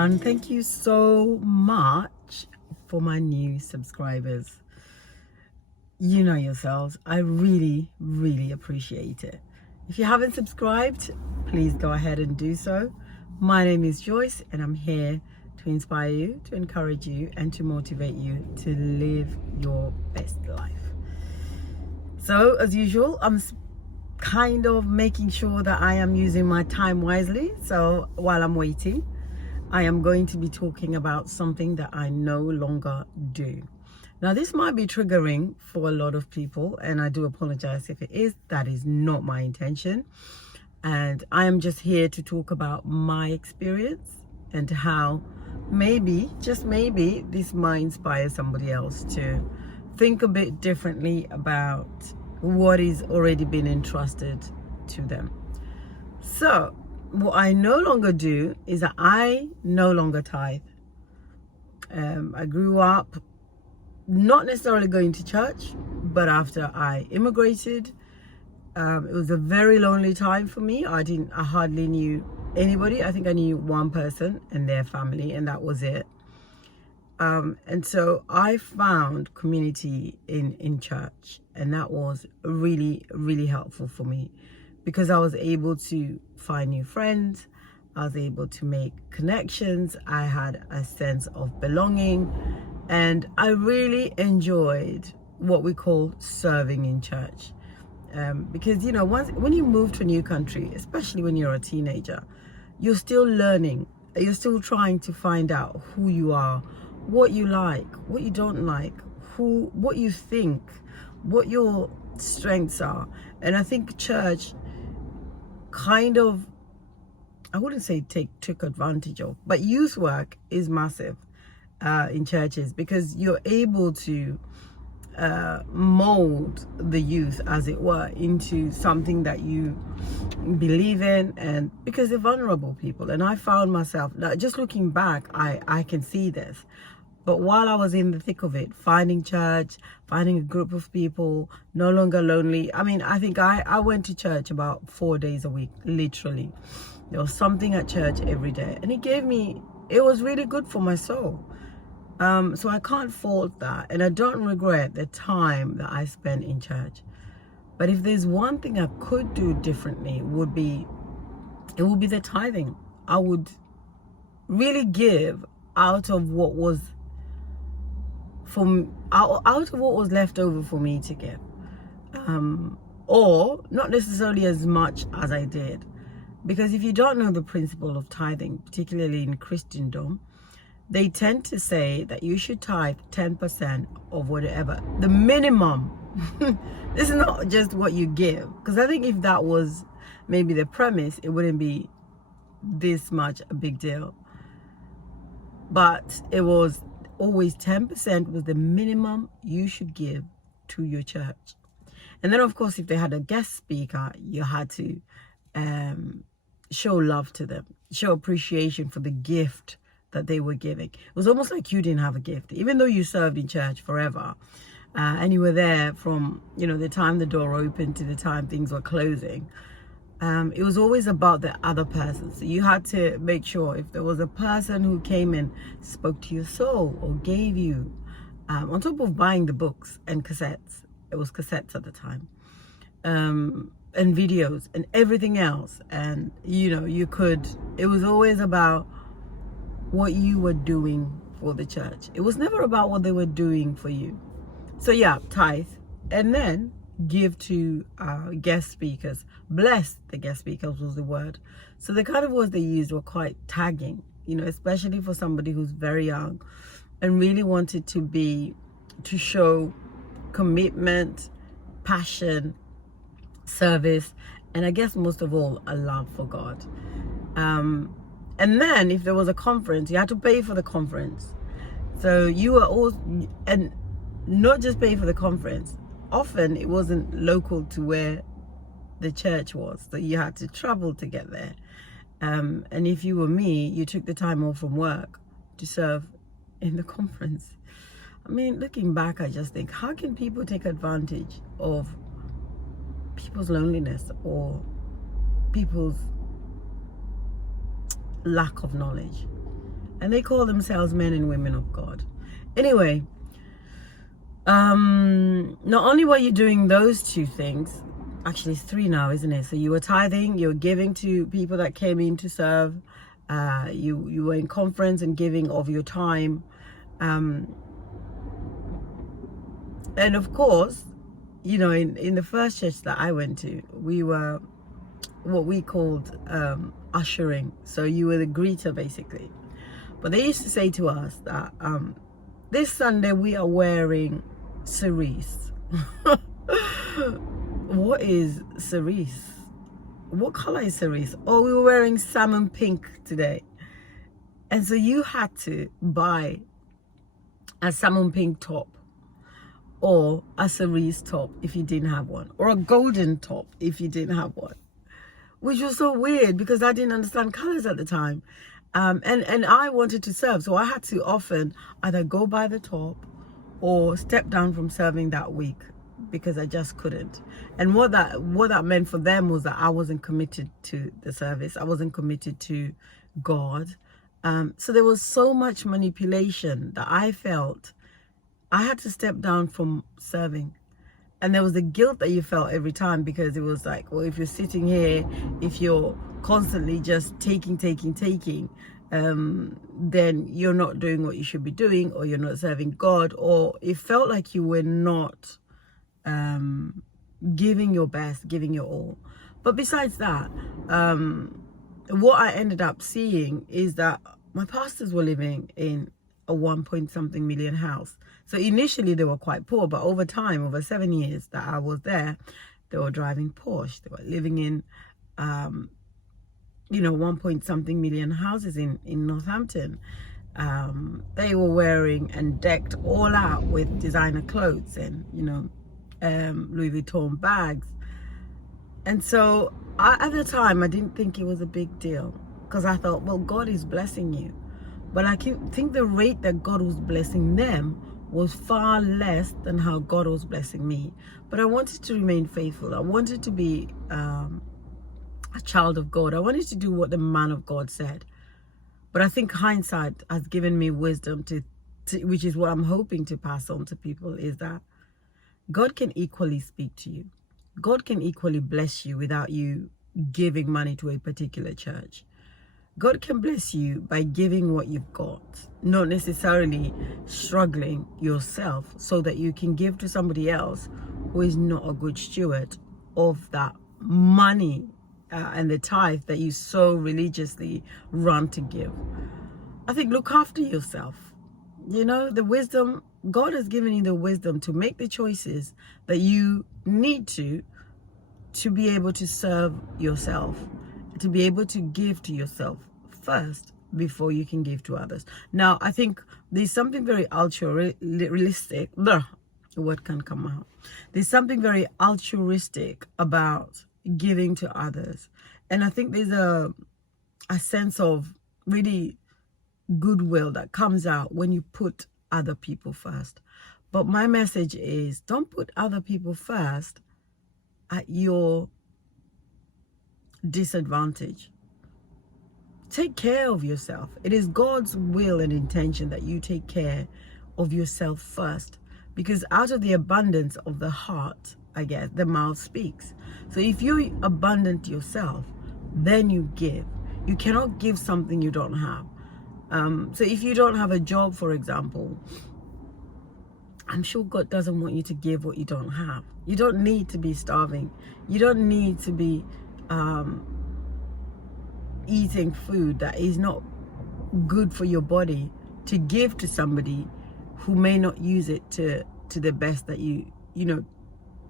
everyone. Thank you so much for my new subscribers. You know yourselves, I really appreciate it. If you haven't subscribed, please go ahead and do so. My name is Joyce and I'm here to inspire you, to encourage you, and to motivate you to live your best life. So as usual, I'm kind of making sure that I am using my time wisely. So while I'm waiting, I am going to be talking about something that I no longer do. Now, this might be triggering for a lot of people, and I do apologize if it is. That is not my intention. And I am just here to talk about my experience and how maybe, just maybe, this might inspire somebody else to think a bit differently about what is already been entrusted to them. So, what I no longer do is that I no longer tithe. I grew up not necessarily going to church, but after I immigrated, it was a very lonely time for me. I hardly knew anybody. I think I knew one person and their family, and that was it. And so I found community in church, and that was really helpful for me, because I was able to find new friends, I was able to make connections, I had a sense of belonging, and I really enjoyed what we call serving in church. Because, you know, when you move to a new country, especially when you're a teenager, you're still learning, you're still trying to find out who you are, what you like, what you don't like, what you think, what your strengths are. And I think church kind of, I wouldn't say took advantage of, but youth work is massive in churches, because you're able to mold the youth, as it were, into something that you believe in, and because they're vulnerable people. And I found myself, just looking back, I can see this. But while I was in the thick of it, finding church, finding a group of people, no longer lonely. I mean, I think I went to church about 4 days a week, literally. There was something at church every day, and it was really good for my soul. So I can't fault that, and I don't regret the time that I spent in church. But if there's one thing I could do differently, it would be the tithing. I would really give out of what was out of what was left over for me to give, or not necessarily as much as I did. Because if you don't know the principle of tithing, particularly in Christendom, they tend to say that you should tithe 10% of whatever, the minimum. This is not just what you give, because I think if that was maybe the premise, it wouldn't be this much a big deal. But it was always 10% was the minimum you should give to your church. And then, of course, if they had a guest speaker, you had to show love to them, show appreciation for the gift that they were giving. It was almost like you didn't have a gift, even though you served in church forever, and you were there from, you know, the time the door opened to the time things were closing. It was always about the other person. So you had to make sure, if there was a person who came and spoke to your soul or gave you, on top of buying the books and cassettes, it was cassettes at the time, and videos and everything else. And, you know, it was always about what you were doing for the church. It was never about what they were doing for you. So yeah, tithe, and then give to guest speakers. Bless the guest speakers was the word. So the kind of words they used were quite tagging, you know, especially for somebody who's very young and really wanted to show commitment, passion, service, and I guess most of all, a love for God. And then if there was a conference, you had to pay for the conference. So you were all, and not just pay for the conference. Often it wasn't local to where the church was, so you had to travel to get there. And if you were me, you took the time off from work to serve in the conference. I mean, looking back, I just think, how can people take advantage of people's loneliness or people's lack of knowledge? and they call themselves men and women of God. Anyway, not only were you doing those two things, actually it's three now, isn't it? So you were tithing, you were giving to people that came in to serve, you were in conference and giving of your time, and of course, you know, in the first church that I went to, we were what we called ushering. So you were the greeter basically. But they used to say to us that this Sunday we are wearing cerise. What is cerise? What color is cerise? Oh, we were wearing salmon pink today. And so you had to buy a salmon pink top, or a cerise top if you didn't have one, or a golden top if you didn't have one, which was so weird because I didn't understand colors at the time. And I wanted to serve, so I had to often either go buy the top or step down from serving that week because I just couldn't. And what that meant for them was that I wasn't committed to the service. I wasn't committed to God. So there was so much manipulation that I felt I had to step down from serving. And there was the guilt that you felt every time, because it was like, well, if you're sitting here, if you're constantly just taking, then you're not doing what you should be doing, or you're not serving God, or it felt like you were not giving your best, giving your all. But besides that, what I ended up seeing is that my pastors were living in a 1-point-something million house. So initially they were quite poor, but over time, over 7 years that I was there, they were driving Porsche. They were living in, 1-point-something million houses in Northampton. They were wearing and decked all out with designer clothes and, Louis Vuitton bags. And so at the time, I didn't think it was a big deal, because I thought, well, God is blessing you. But I think the rate that God was blessing them was far less than how God was blessing me. But I wanted to remain faithful. I wanted to be a child of God. I wanted to do what the man of God said. But I think hindsight has given me wisdom to which is what I'm hoping to pass on to people, is that God can equally speak to you. God can equally bless you without you giving money to a particular church. God can bless you by giving what you've got, not necessarily struggling yourself so that you can give to somebody else who is not a good steward of that money and the tithe that you so religiously run to give. I think look after yourself. The wisdom, God has given you the wisdom to make the choices that you need to be able to serve yourself, to be able to give to yourself first before you can give to others. Now, I think there's something very altruistic. The word can't come out. There's something very altruistic about giving to others. And I think there's a sense of really goodwill that comes out when you put other people first. But my message is, don't put other people first at your disadvantage. Take care of yourself. It is God's will and intention that you take care of yourself first, because out of the abundance of the heart, I guess, the mouth speaks. So if you're abundant yourself, then you give. You cannot give something you don't have. So if you don't have a job, for example, I'm sure God doesn't want you to give what you don't have. You don't need to be starving. You don't need to be eating food that is not good for your body to give to somebody who may not use it to the best that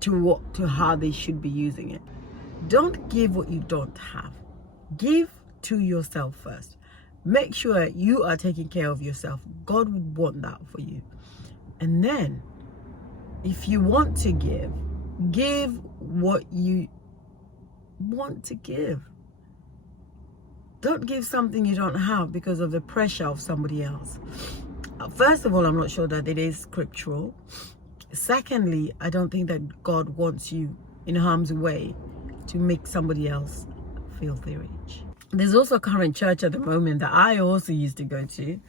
to how they should be using it. Don't give what you don't have. Give to yourself first. Make sure you are taking care of yourself. God would want that for you. And then if you want to give what you want to give. Don't give something you don't have because of the pressure of somebody else. First of all, I'm not sure that it is scriptural. Secondly, I don't think that God wants you in harm's way to make somebody else filthy rich. There's also a current church at the moment that I also used to go to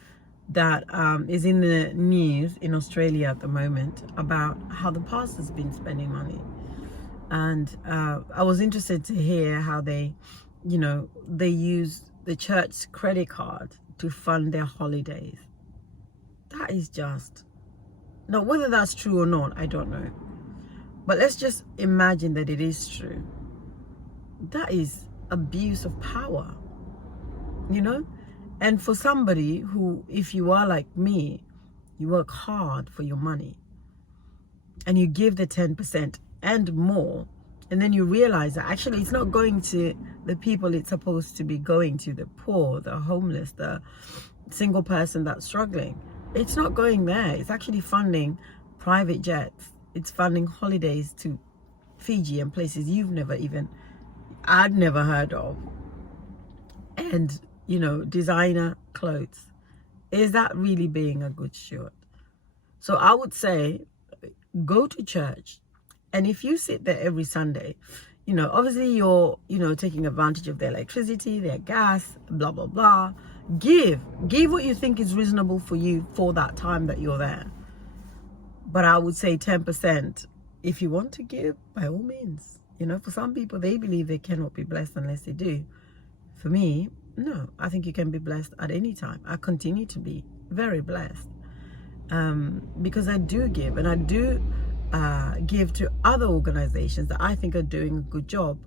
that is in the news in Australia at the moment about how the pastor's been spending money. And I was interested to hear how they, they use the church credit card to fund their holidays. That is just, now whether that's true or not, I don't know. But let's just imagine that it is true. That is abuse of power, And for somebody who, if you are like me, you work hard for your money and you give the 10% and more, and then you realize that actually it's not going to the people it's supposed to be going to, the poor, the homeless, the single person that's struggling. It's not going there. It's actually funding private jets. It's funding holidays to Fiji and places I'd never heard of. And, designer clothes. Is that really being a good steward? So I would say, go to church. And if you sit there every Sunday, obviously you're, taking advantage of their electricity, their gas, blah, blah, blah. Give what you think is reasonable for you for that time that you're there. But I would say 10%, if you want to give, by all means. For some people, they believe they cannot be blessed unless they do. For me, no, I think you can be blessed at any time. I continue to be very blessed because I do give, and I do give to other organizations that I think are doing a good job.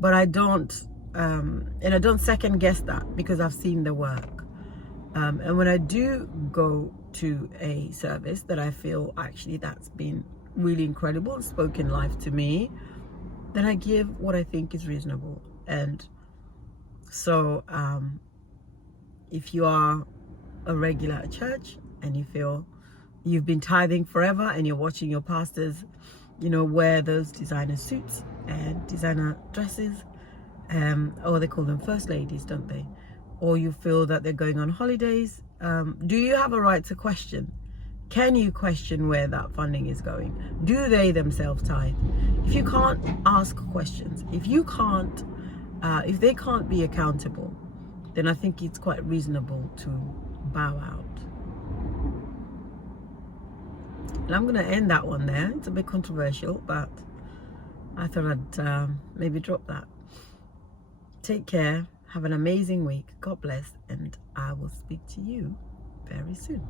But I don't, and I don't second guess that because I've seen the work. And when I do go to a service that I feel actually that's been really incredible and spoken life to me, then I give what I think is reasonable. And so if you are a regular at church and you feel you've been tithing forever and you're watching your pastors, wear those designer suits and designer dresses, or they call them first ladies, don't they? Or you feel that they're going on holidays, do you have a right to question? Can you question where that funding is going? Do they themselves tithe? If you can't ask questions, if they can't be accountable, then I think it's quite reasonable to bow out. And I'm going to end that one there. It's a bit controversial, but I thought I'd maybe drop that. Take care. Have an amazing week. God bless. And I will speak to you very soon.